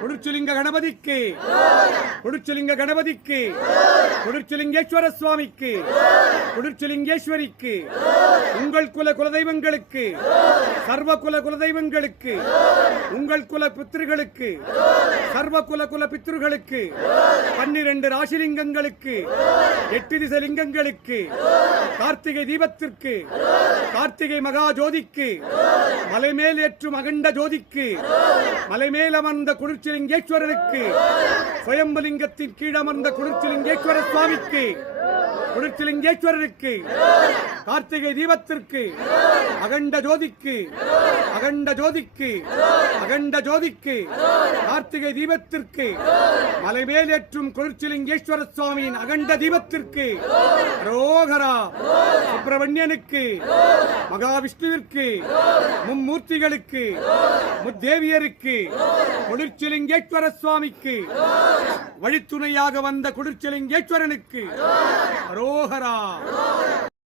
குடிர்ச்சிலிங்க கணபதிக்கு, குடிர்ச்சிலிங்க கணபதிக்கு, குடிர்ச்சிலிங்கேஸ்வர சுவாமிக்கு, குடிர்ச்சிலிங்கேஸ்வரிக்கு, உங்கள் குலதெய்வங்களுக்கு, சர்வ குலதெய்வங்களுக்கு, உங்கள் பித்ருகளுக்கு, சர்வ பித்ருகளுக்கு, 12 ராசிலிங்கங்களுக்கு, 8 திசை லிங்கங்களுக்கு, கார்த்திகை தீபத்திற்கு, கார்த்திகை மகா ஜோதிக்கு, மலைமேல் ஏற்றும் அகண்ட ஜோதிக்கு, மலைமேல் அமர்ந்த குடிர்ச்சிலிங்கேஸ்வரருக்கு, சுயம்பலிங்கத்தின் கீழமர்ந்த குடிர்ச்சிலிங்கேஸ்வர சுவாமிக்கு, குடிர்ச்சிலிங்கேஸ்வரருக்கு, கார்த்திகை தீபத்திற்கு, அகண்ட ஜோதிக்கு, அகண்ட ஜோதிக்கு, அகண்ட ஜோதிக்கு, கார்த்திகை தீபத்திற்கு, மலைமேல் ஏற்றும் குடிர்ச்சிலிங்கேஸ்வர சுவாமியின் அகண்ட தீபத்திற்கு, ரோகரா சுப்பிரமணியனுக்கு, மகாவிஷ்ணுவிற்கு, மும்மூர்த்திகளுக்கு, முத்தேவியருக்கு, குடிர்ச்சிலிங்கேஸ்வர சுவாமிக்கு, வழித்துணையாக வந்த குடிர்ச்சிலிங்கேஸ்வரனுக்கு ரோகரா.